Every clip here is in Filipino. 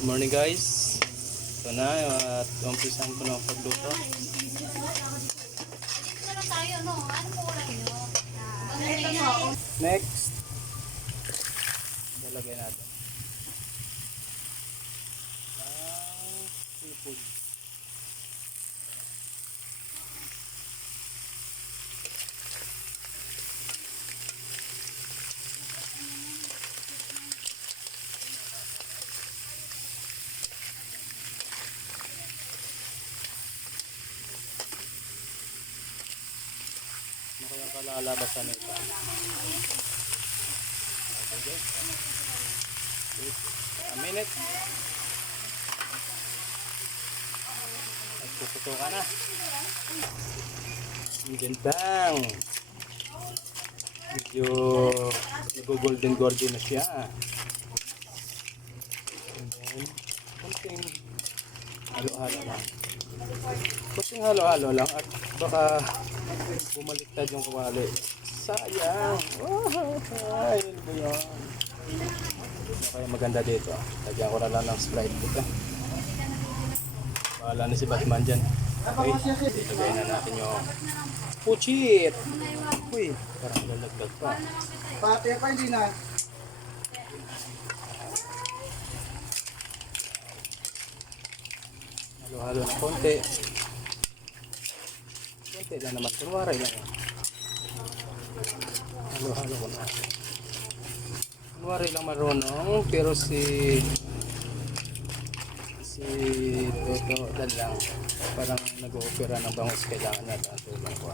Good morning guys. Ito na at umpisan ko na ang pagluto. Next, lalagay natin ang seafood. Ano kayang kalalabasan nito? Okay, wait a minute. Nagpuputo ka na. Ang gandang. Medyo nag-golden na siya. And then, konting halo-halo lang. Konting halo-halo lang at baka bumaliktad yung kawali. Sayang! Oh, ay, ano ba yun? Ano kaya maganda dito? Lagyan ko na lang ng Sprite dito. Bahala na si Batman dyan. Okay, ilagay na natin yung puchit. Uy, parang lalagdag pa. Pati pa hindi na. Halo-halo na konti. Konti lang naman. Kunwari lang. Halo-halo ko na. Kunwari lang marunong. Pero si Toto dan lang. Parang nag-oopera ng bangus. Kailangan niya ang tulong ko.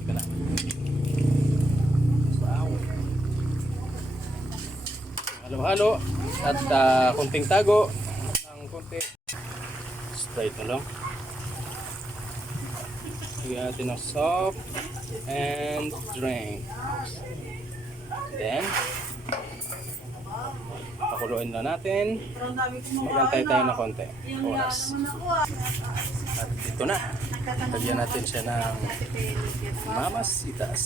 Ika lang. Wow. Halo-halo. At konting tago. Ng konti. Sprite na lang. Lagyan natin ng soft and drink. Then, pakuluin na natin. Magantay tayo ng konti. Oras. At ito na. Lagyan natin siya ng mamasitas.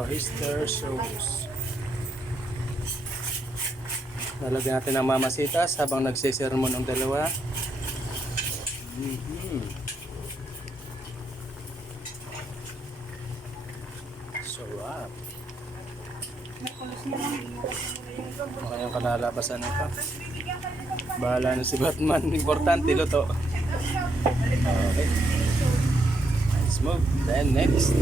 Oyster sauce. Lalagyan natin ng mamasitas habang nagsisermon ng dalawa. Sarap. Okay yung kalalabasan nito. Bahala na si Batman. Importante luto. Okay. Smooth. Then next.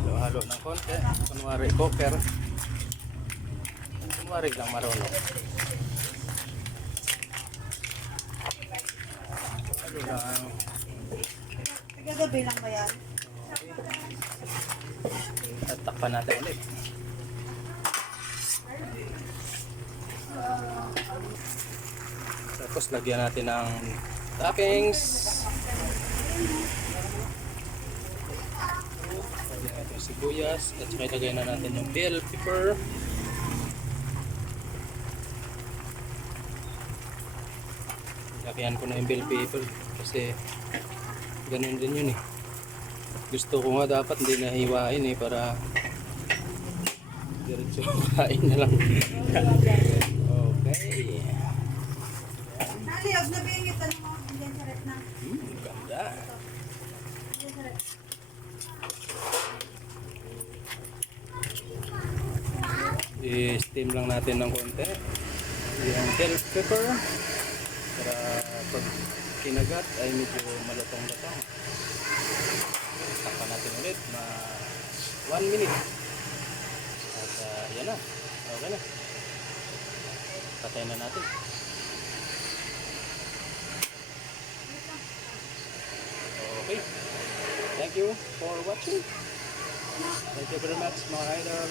Halo-halo ng konti. Kunwari cooker. Kunwari lang marunong. Halo lang. Gagabi lang ba yan? At takpan natin ulit. Tapos lagyan natin ng toppings. Lagyan natin yung sibuyas. At saka ilagay na natin yung bell pepper. Lagyan ko na yung bell pepper. Kasi ganun din yun eh. Gusto ko nga dapat hindi nahiwain eh para diretso kain na lang. Okay. Naliyog na bingit. Ano mo? Hindi sarap na. Ganda. I-steam lang natin ng konti. Yung bell pepper para pag kinagat ay medyo malutong-lutong. Takpan natin ulit na 1 minute. At yan na. Okay na. Patay na natin. Okay. Thank you for watching. Thank you very much mga idol.